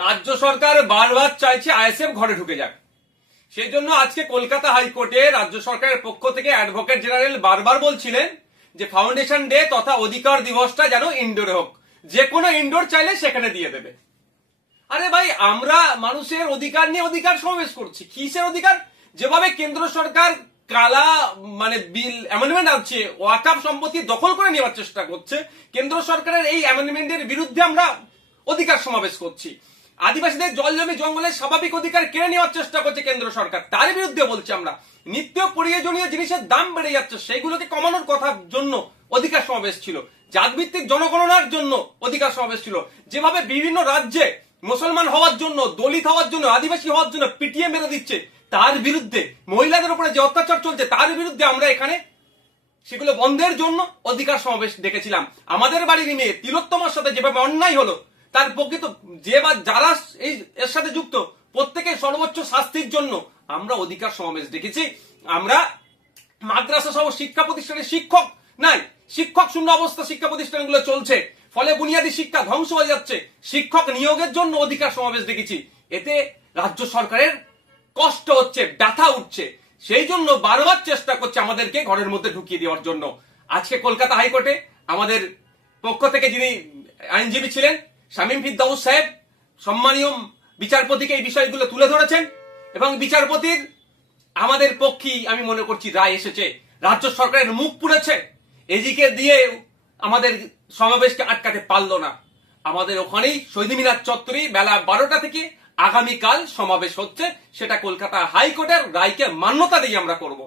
রাজ্য সরকার বারবার চাইছে আইএসএফ ঘরে ঢুকে যাক। সেই জন্য আজকে কলকাতা হাইকোর্টে রাজ্য সরকারের পক্ষ থেকে অ্যাডভোকেট জেনারেল বারবার বলছিলেন যে ফাউন্ডেশন ডে তথা অধিকার দিবসটা যেন ইনডোরে হোক, যে কোনো ইনডোর চাইলে সেখানে দিয়ে দেবে। আরে ভাই, আমরা মানুষের অধিকার নিয়ে অধিকার সমাবেশ করছি। কিসের অধিকার? যেভাবে কেন্দ্র সরকার কালা বিল অ্যামেন্ডমেন্ট আনছে, ওয়াকফ সম্পত্তি দখল করে নেওয়ার চেষ্টা করছে, কেন্দ্র সরকারের এই অ্যামেন্ডমেন্টের বিরুদ্ধে আমরা অধিকার সমাবেশ করছি। আদিবাসীদের জল জমি জঙ্গলের স্বাভাবিক অধিকার কেড়ে নেওয়ার চেষ্টা করছে কেন্দ্র সরকার, তার বিরুদ্ধে বলছি আমরা। নিত্য প্রয়োজনীয় জিনিসের দাম বেড়ে যাচ্ছে, সেইগুলোকে কমানোর কথার জন্য অধিকার সমাবেশ ছিল। জাতভিত্তিক জনগণনার জন্য অধিকার সমাবেশ ছিল। যেভাবে বিভিন্ন রাজ্যে মুসলমান হওয়ার জন্য, দলিত হওয়ার জন্য, আদিবাসী হওয়ার জন্য পিটিয়ে মেরে দিচ্ছে, তার বিরুদ্ধে, মহিলাদের উপরে যে অত্যাচার চলছে তার বিরুদ্ধে আমরা এখানে সেগুলো বন্ধের জন্য অধিকার সমাবেশ ডেকেছিলাম। আমাদের বাড়ির মেয়ে তিলোত্তমার সাথে যেভাবে অন্যায় হলো, তার প্রকৃত যারা এই এর সাথে যুক্ত প্রত্যেকের সর্বোচ্চ শাস্তির জন্য আমরা অধিকার সমাবেশ ডেকেছি। আমরা মাদ্রাসা সহ শিক্ষা প্রতিষ্ঠানের শিক্ষক নাই, শিক্ষক শূন্য অবস্থা শিক্ষা প্রতিষ্ঠানগুলো চলছে, ফলে বুনিয়াদী শিক্ষা ধ্বংস হয়ে যাচ্ছে। শিক্ষক নিয়োগের জন্য অধিকার সমাবেশ দেখেছি। এতে রাজ্য সরকারের কষ্ট হচ্ছে, ব্যথা উঠছে, সেই জন্য বারবার চেষ্টা করছে আমাদেরকে ঘরের মধ্যে ঢুকিয়ে দেওয়ার জন্য। আজকে কলকাতা হাইকোর্টে আমাদের পক্ষ থেকে যিনি আইনজীবী ছিলেন শামীম ফিরদৌস সাহেব, সম্মানীয় বিচারপতিকে এই বিষয়গুলো তুলে ধরেছেন এবং বিচারপতির আমাদের পক্ষেই আমি মনে করছি রায় এসেছে। রাজ্য সরকারের মুখ পুড়েছে, এদিকে দিয়ে আমাদের সমাবেশকে আটকাতে পারলো না। আমাদের ওখানেই শহীদ মিনার চত্বরে বেলা 12টা থেকে আগামীকাল সমাবেশ হচ্ছে, সেটা কলকাতা হাইকোর্টের রায়কে মান্যতা দিয়ে আমরা করব।